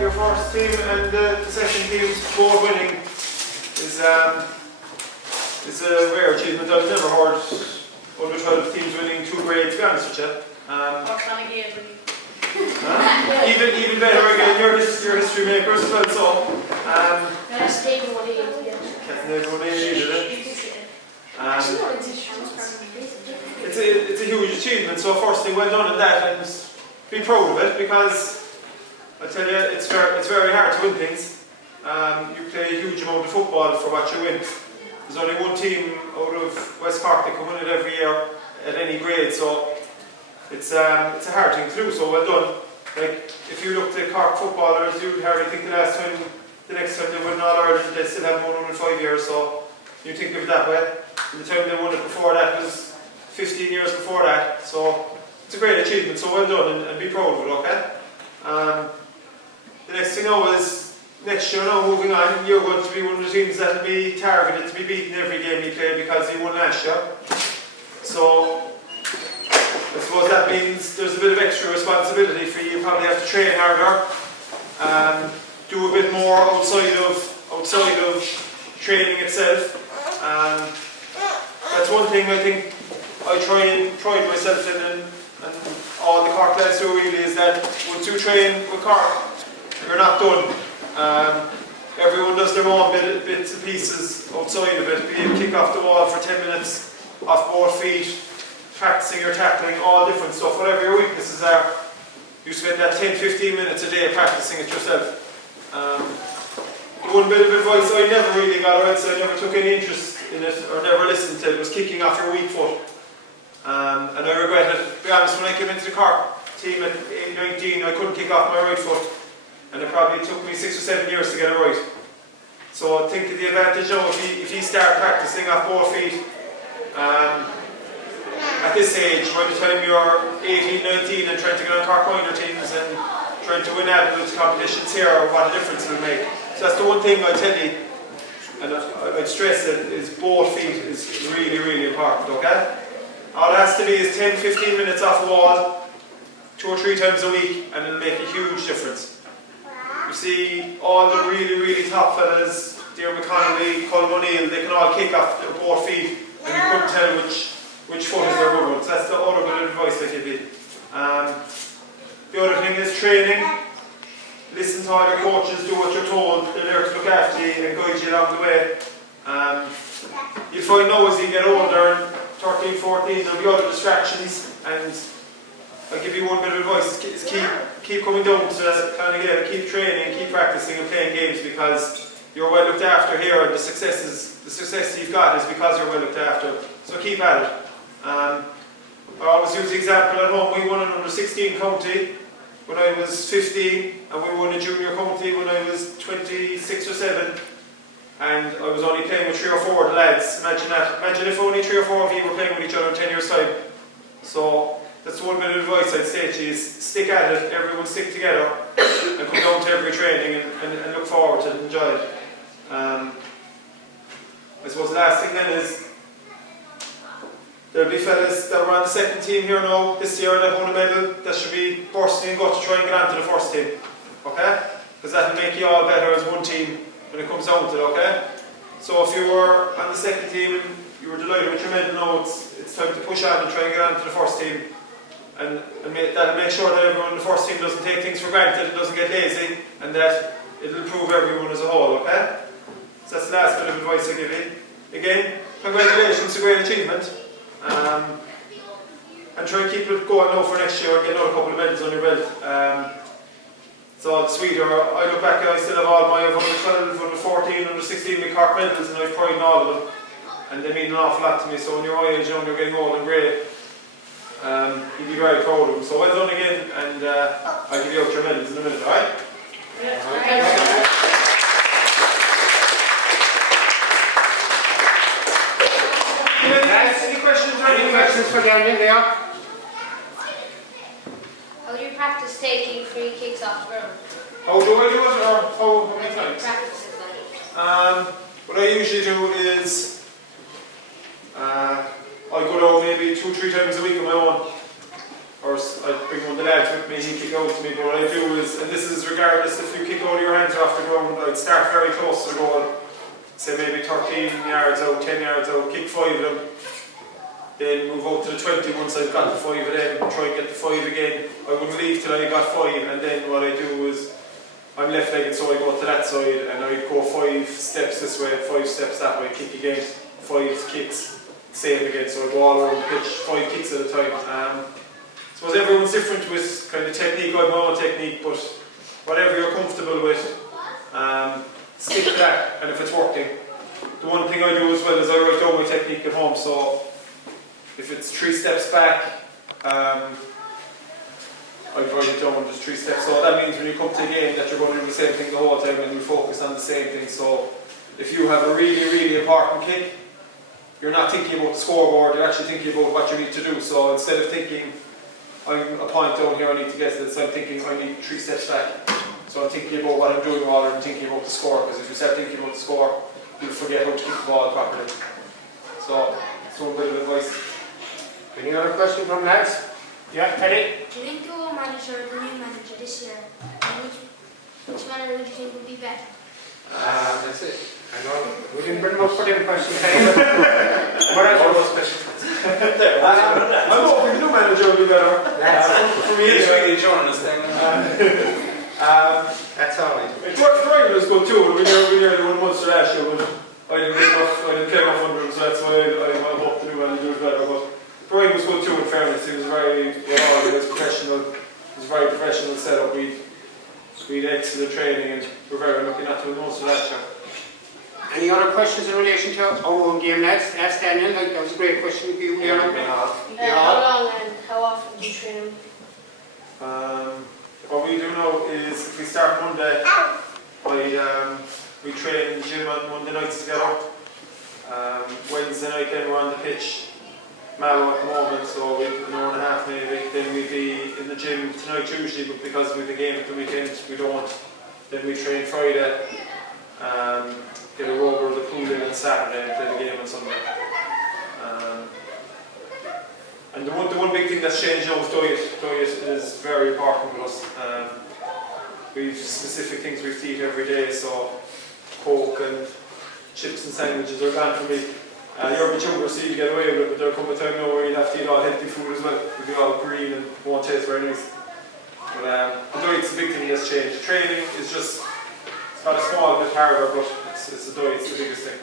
your first team and the second team's both winning is a rare achievement. I've never heard under 12 teams winning 2 grades, to be honest with you. Or Clann winning. Even better again, you're history makers as well, so That's Drimoleague. It's a huge achievement, so firstly well done in that and be proud of it, because I tell you it's very hard to win things. You play a huge amount of football for what you win. There's only one team out of West Cork that can win it every year at any grade, so it's a hard thing to do, so well done. Like, if you looked at Cork footballers, you'd hardly think the next time they win All-Ireland, they still haven't won in 5 years, so you think of it that way. And the time they won it before that was 15 years before that, so it's a great achievement, so well done and be proud of it, okay? The next thing now is, next year now, moving on, you're going to be one of the teams that will be targeted to be beaten every game you play because you won last year. So I suppose that means there's a bit of extra responsibility for you. You probably have to train harder, do a bit more outside of training itself. That's one thing I think I try and pride myself in, and all the Cork lads do really, is that once you train with Cork, you're not done. Everyone does their own bits and pieces outside of it, be it kick off the wall for 10 minutes, off both feet, practicing your tackling, all different stuff, whatever your weaknesses are. You spend that 10-15 minutes a day practicing it yourself. One bit of advice I never really got, or else I never took any interest in it or never listened to it, was kicking off your weak foot. And I regret it. To be honest, when I came into the Cork team at 19, I couldn't kick off my right foot, and it probably took me 6 or 7 years to get it right. So think of the advantage now if you start practicing off both feet at this age, by the time you're 18, 19 and trying to get on Cork minor teams and trying to win adult competitions here, what a difference it will make. So that's the one thing I tell you, and I'd stress it, is both feet is really, really important, okay? All it has to be is 10-15 minutes off the wall, 2 or 3 times a week, and it'll make a huge difference. You see, all the really, really top fellas, Dear McConnelly, Colm O'Neill, they can all kick off their both feet, and you couldn't tell which foot is their good one. So that's the other bit of advice I give you. The other thing is training. Listen to all your coaches, do what you're told. They're there to look after you and guide you along the way. You'll find now as you get older, 13, 14, there'll be other distractions, and I'll give you one bit of advice, is keep coming down to Ngael, keep training, keep practicing and playing games, because you're well looked after here, and the success you've got is because you're well looked after. So keep at it. I always use the example at home. We won an under 16 county when I was 15, and we won a junior county when I was 26 or 7. And I was only playing with 3 or 4 of the lads. Imagine that. Imagine if only 3 or 4 of you were playing with each other in 10 years' time. So that's one bit of advice I'd say to you, is stick at it, everyone stick together, and come down to every training and look forward to it and enjoy it. I suppose the last thing then is, there'll be fellas that were on the second team here now this year that won a medal that should be bursting and gut to try and get onto the first team. Okay? Because that will make you all better as one team when it comes down to it, okay? So if you were on the second team and you were delighted with your medal, now it's time to push on and try and get onto the first team. And that'll make sure that everyone in the first team doesn't take things for granted, and doesn't get lazy, and that it'll improve everyone as a whole, okay? So that's the last bit of advice I give you. Again, congratulations, it's a great achievement. And try and keep it going now for next year and get another couple of medals on your belt. It's all the sweeter. I look back, I still have all my under 12, under 14, under 16 with Cork medals, and I've pride in all of them. And they mean an awful lot to me, so when you're my age and you're getting old and grey, you'll be very proud of them. So well done again, and I'll give you out your medals in a minute, alright? Any questions or Any questions for Daniel there? How do you practice taking free kicks off the ground? How do I do it, or how many times? Practice it like. What I usually do is I go down maybe 2 or 3 times a week on my own. or I bring one of the lads with me, he kick out to me, but what I do is, and this is regardless if you kick out of your hands or off the ground, I'd start very close to the goal, say maybe 13 yards out, 10 yards out, kick 5 of them, then move out to the 20 once I've got the 5 of them, try and get the 5 again. I wouldn't leave till I got 5, and then what I do is, I'm left-legged, so I go to that side and I go 5 steps this way, 5 steps that way, kick again, 5 kicks, same again, so I go all over the pitch, 5 kicks at a time. I suppose everyone's different with kind of technique. I have my own technique, but whatever you're comfortable with, stick to that, and if it's working. The one thing I do as well is I write down my technique at home, so if it's 3 steps back, I write it down just 3 steps. So that means when you come to a game that you're going to do the same thing the whole time and you focus on the same thing. So if you have a really, really important kick, you're not thinking about the scoreboard, you're actually thinking about what you need to do. So instead of thinking, I'm a point down here, I need to get this, I'm thinking I need 3 steps back. So I'm thinking about what I'm doing rather than thinking about the score, because if you start thinking about the score, you'll forget how to kick the ball properly. So, that's one bit of advice. Any other question from lads? Yeah, Teddy? Do you think the old manager or the new manager this year, which manager would you think would be better? That's it. I know we didn't bring them up for them questions. What else? All those questions. I'm hoping the new manager will be better. For me, He's anyway. really journalist thing. That's all right. Brighton was good too. We nearly won Munster last year, but I didn't get enough under him, so that's why I hope the new manager is better. But Brighton was good too, in fairness. He was he was professional. It was a very professional setup. We had excellent training, and we're very lucky not to win Munster last year. Any other questions in relation to our own game, lads? Ask Daniel. That was a great question for you, Leon. How long and how often do you train him? What we do now is if we start Monday, we train in the gym on Monday nights together. Wednesday night then we're on the pitch, Mallow at the moment, so we have an hour and a half maybe. Then we'll be in the gym tonight usually, but because we have a game at the weekend, we don't. Then we train Friday, get a rubber of the pool in on Saturday and play the game on Sunday. And the one big thing that's changed now is diet. Diet is very important with us. We've specific things we have to eat every day, so Coke and chips and sandwiches are gone for me. You're a bit younger, so you get away with it, but there'll come a time now where you'll have to eat all healthy food as well. It'll be all green and won't taste very nice. But the diet's the big thing that's changed. Training is just, it's not a small bit harder, but it's the diet's the biggest thing.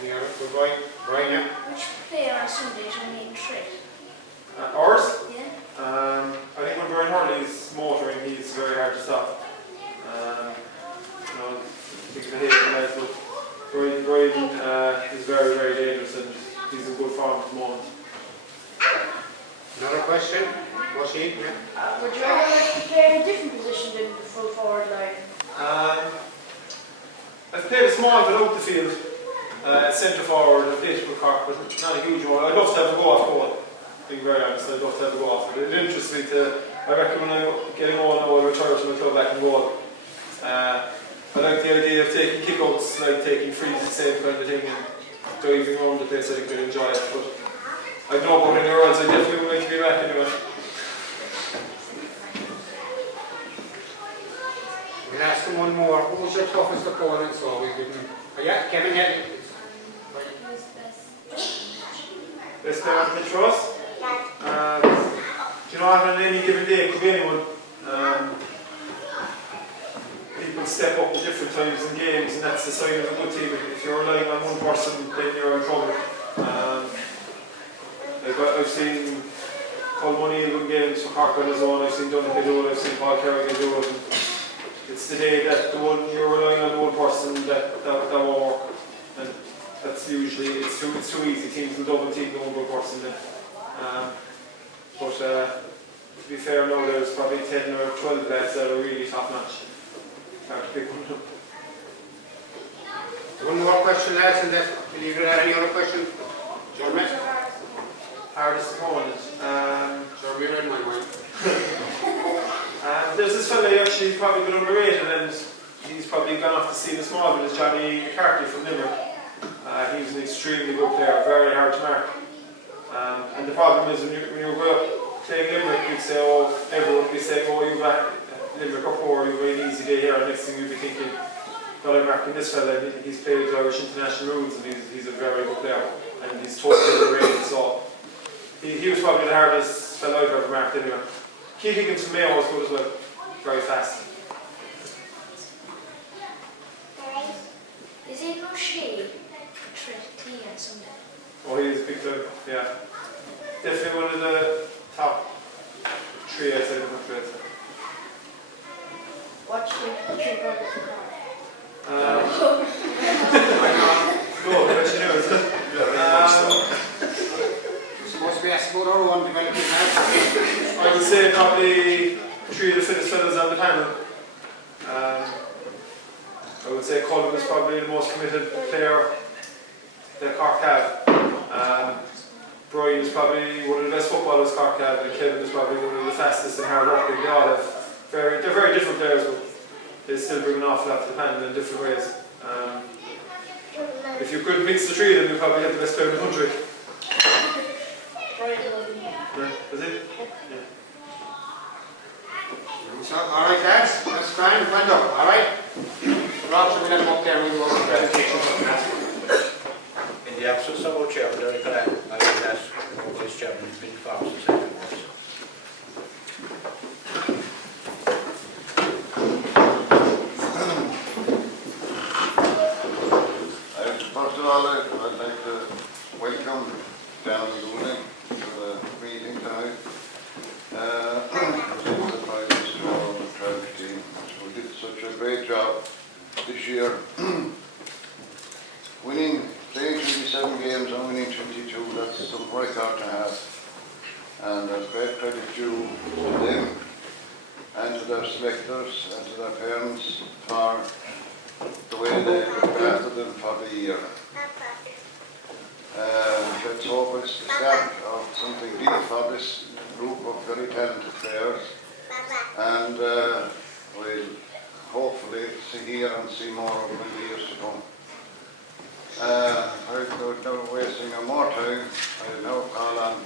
Any other? Good boy. Brian, yeah. Which player on Sundays when you train? Ours? Yeah. I think when Brian Hurley's motoring, he's very hard to stop. I think the Hazel lads, but Brian is very, very dangerous and he's in good form at the moment. Another question? Washing? Yeah. Would you ever like to play in a different position than the full forward line? I've played a small bit out the field, centre forward, I've played for Cork, but not a huge one. I'd love to have a go off goal. Being very honest, I'd love to have a go off it. It interests me to, I reckon when I'm getting on now, I'll retire to my club back and goal. I like the idea of taking kickouts, like taking frees, the same kind of thing, and diving around the place. I think I'd enjoy it, but I don't know about anywhere else. I definitely would like to be back anyway. We'll ask him one more. Who was your toughest opponent? So we didn't. Yeah, Kevin, yeah. Best player on the pitch for us? Do you know what, on any given day, it could be anyone. People step up at different times in games, and that's the sign of a good team. If you're relying on one person, then you're in trouble. I've seen Paul O'Neill win games for Cork on his own, I've seen Donegal do it, I've seen Paul Kerrigan do it. It's the day that you're relying on one person that won't work. And that's usually, it's too easy. Teams will double team the one good person then. But to be fair now, there's probably 10 or 12 lads that are really top notch. Hard to pick one of them. One more question, lads, and then believe it or not, any other question? Jeremy? Hardest opponent. Jeremy read my mind. There's this fella actually probably been underrated, and he's probably gone off to see the small bit, is Johnny McCarthy from Limerick. He's an extremely good player, very hard to mark. And the problem is when you go up, playing Limerick, you'd say, oh, everyone would be saying, oh, you've got Limerick up 4, you've got an easy day here, and next thing you'd be thinking, God, I'm marking this fella, he's played Irish international rules, and he's a very good player, and he's totally underrated, so he was probably the hardest fella I've ever marked anyway. Keith Higgins from Mayo was good as well, very fast. Is it O'Shea? Trinity and something. Oh, he's a big club, yeah. Definitely one of the top 3, I'd say, What's the 3 brothers called? Go, let you know. Supposed to be asked about our own development now. I would say probably 3 of the fittest fellas on the panel. I would say Cullen is probably the most committed player that Cork have. Brian is probably one of the best footballers Cork have, and Kevin is probably one of the fastest and hard working. They all have they're very different players, but they still bring an awful lot to the panel in different ways. If you could mix the 3 of them, you probably have the best player in the country. Is it? Yeah. So, alright lads, that's fine, well done, alright? Rob, so we'll let him up there and we'll go over the presentation. In the absence of our chairman, Derek Clann, I would ask our vice chairman, Bill Fox, to say a few words. First of all, I'd like to welcome down the Goulding to the meeting tonight. We did such a great job this year. Playing 27 games and winning 22, that's some record to have. And there's great credit due to them and to their selectors and to their parents for the way they looked after them for the year. Let's hope it's the start of something big for this group of very talented players, and we'll hopefully hear and see more of them in the years to come. Without wasting no more time, I now call on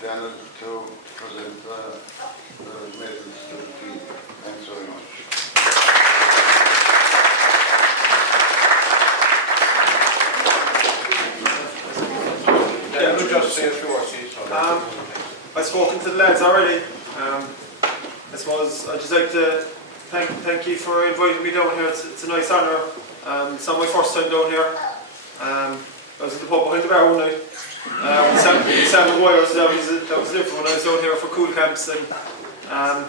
Daniel to present the medals to the team. Thanks very much. Then we'll just say a few words. I've spoken to the lads already. I suppose I'd just like to thank you for inviting me down here. It's a nice honour. It's not my first time down here. I was at the pub behind the bar one night with Sam McGuire, so that was different when I was down here for cool camps. And I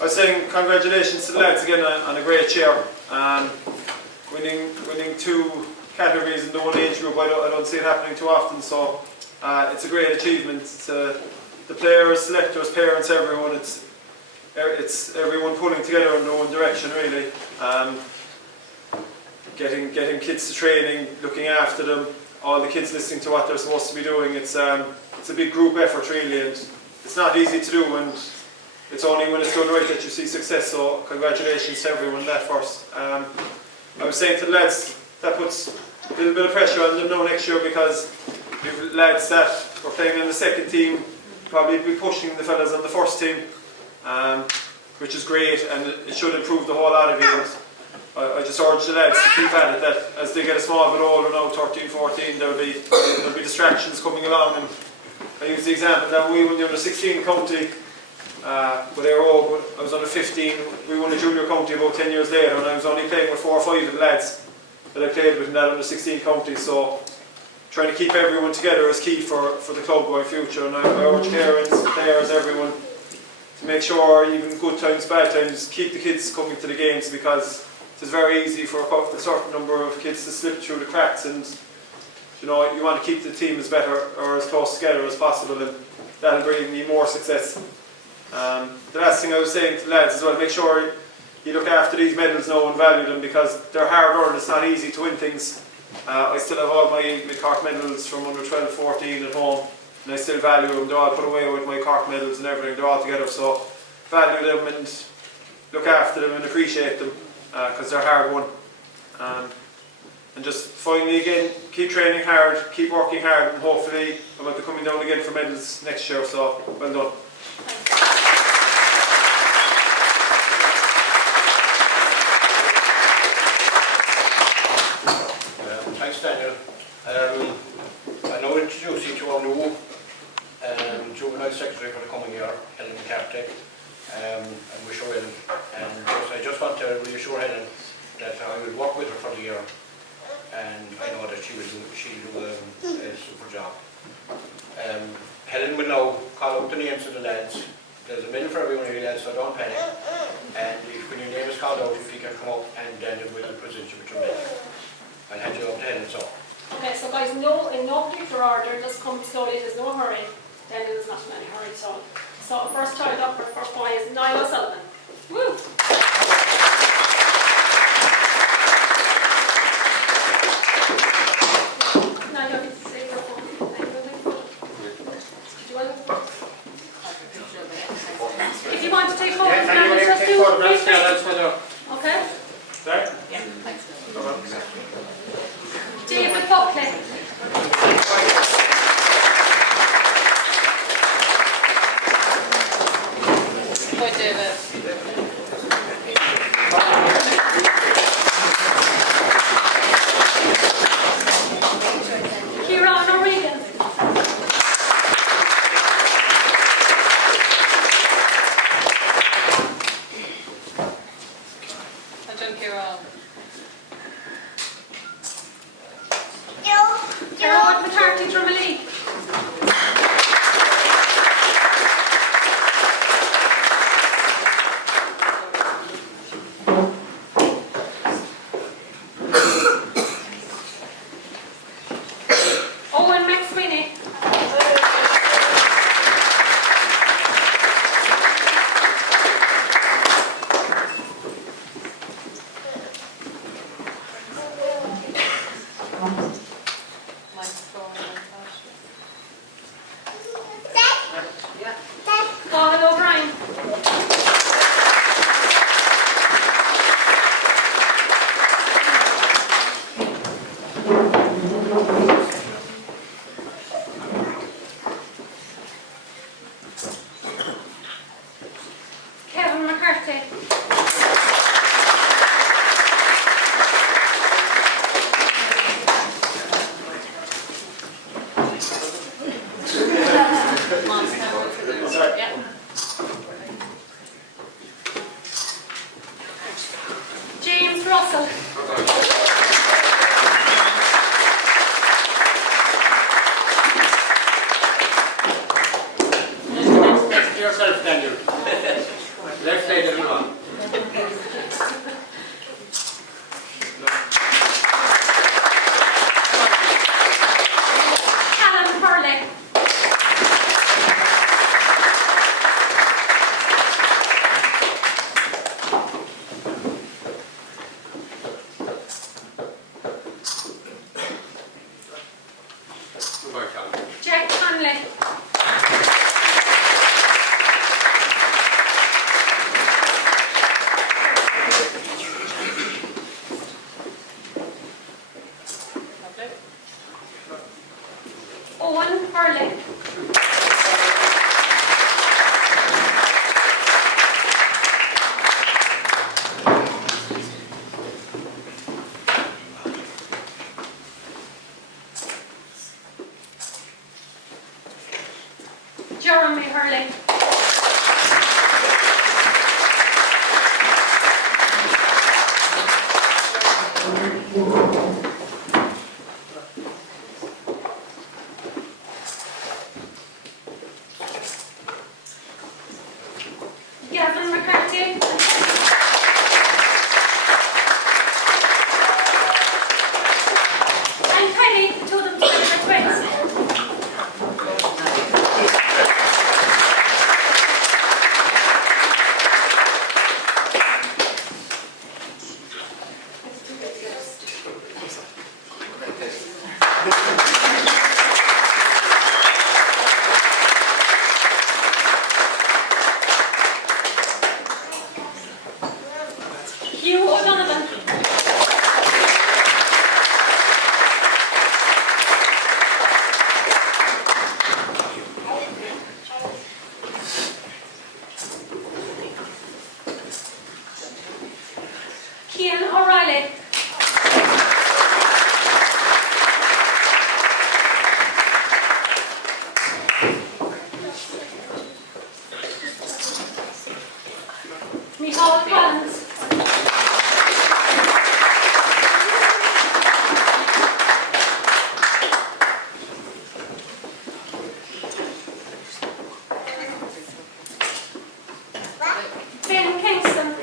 was saying congratulations to the lads again on a great year. Winning 2 categories in the one age group, I don't see it happening too often, so it's a great achievement. The players, selectors, parents, everyone, it's everyone pulling together in the one direction really. Getting kids to training, looking after them, all the kids listening to what they're supposed to be doing. It's a big group effort really, and it's not easy to do, and it's only when it's done right that you see success, so congratulations to everyone on that first. I was saying to the lads, that puts a little bit of pressure on them now next year, because you've lads that were playing in the second team probably be pushing the fellas on the first team, which is great, and it should improve the whole lot of you. I just urge the lads to keep at it, that as they get a small bit older now, 13, 14, there'll be distractions coming along. And I use the example that we won the under 16 county, but they were all, I was under 15, we won a junior county about 10 years later, and I was only playing with 4 or 5 of the lads that I played with in that under 16 county. So trying to keep everyone together is key for the club going future, and I urge parents, players, everyone to make sure, even good times, bad times, keep the kids coming to the games, because it's very easy for a certain number of kids to slip through the cracks, and you want to keep the team as better or as close together as possible, and that'll bring me more success. The last thing I was saying to the lads as well, make sure you look after these medals now and value them, because they're hard earned. It's not easy to win things. I still have all my Cork medals from under 12, 14 at home, and I still value them. They're all put away with my Cork medals and everything. They're all together, so value them and look after them and appreciate them, because they're hard won. And just finally again, keep training hard, keep working hard, and hopefully I might be coming down again for medals next year, so well done. Thanks, Daniel. I now introduce you to our new juvenile secretary for the coming year, Helen McCarthy, and wish her well. And I just want to reassure Helen that I will work with her for the year, and I know that she'll do a super job. Helen will now call out the names of the lads. There's a medal for every one of you lads, so don't panic. And when your name is called out, if you can come up, and then we'll present you with your medal. I'll hand you over to Helen, so. Okay, so guys, in no particular order, just come slowly, there's no hurry. Then there's not in any hurry, so first child up for 5 is Ngael O'Sullivan. Woo! Now you have to say your phone. Did you want to? If you want to take photos, now let's just do okay? Sorry? Yeah, thanks. David Buckley. Hi, David. Kieran O'Regan. And John Kieran. Kieran McCarthy, Drimoleague. James Russell. Next to yourself, Daniel. Left side of the one. Callum Hurley. Jack Conley. Owen Hurley. Jeremy Hurley. Gavin McCarthy. And Penny, the two of them together, twins. Hugh O'Donovan. Cian O'Reilly. Michal Collins. Ben Kingston.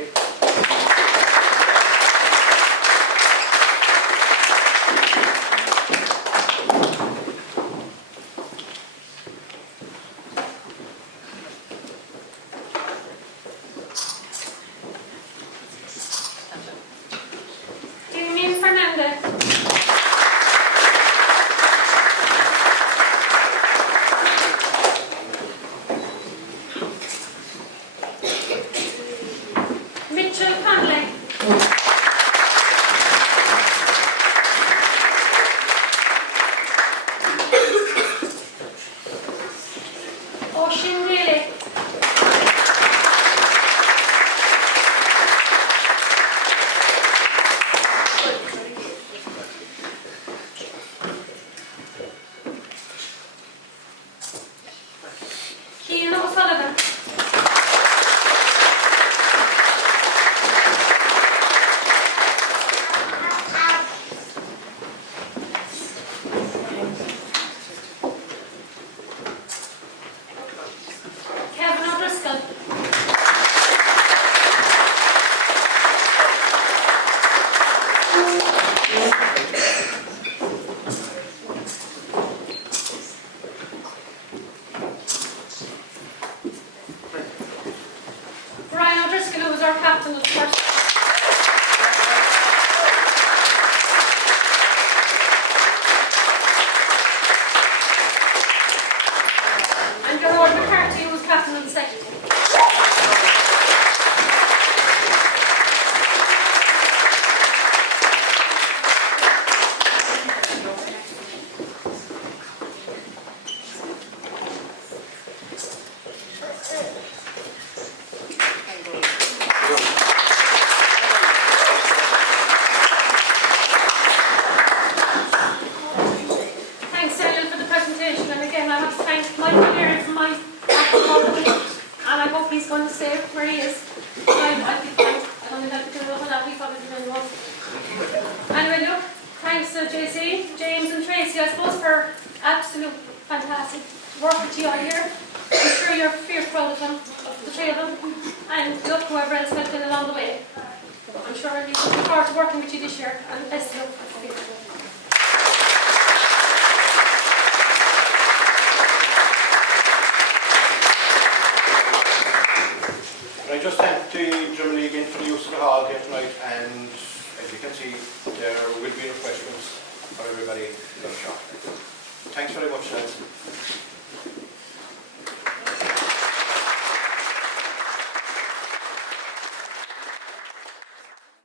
Damien Fernandez. Mitchell Conley. Ocean Daly. Cian O'Sullivan. Kevin O'Driscoll. Brian O'Driscoll, who was our captain of the first. And Gerard McCarthy, who was captain of the second team. Thanks, Daniel, for the presentation. And again, I have to thank Michael here from my and I hope he's going to stay where he is. I'll be fine. I don't think I'll be doing a whole lot. He probably doing more. Anyway, look, thanks to JC, James and Tracy, I suppose, for absolute fantastic work with you all here. I'm sure you're fierce proud of them, of the three of them. And look, whoever else helped in along the way. I'm sure I'll be looking forward to working with you this year. And best of luck for the future. I just thank the Drimoleague again for the use of the hall here tonight, and as you can see, there will be refreshments for everybody. Thanks very much, lads.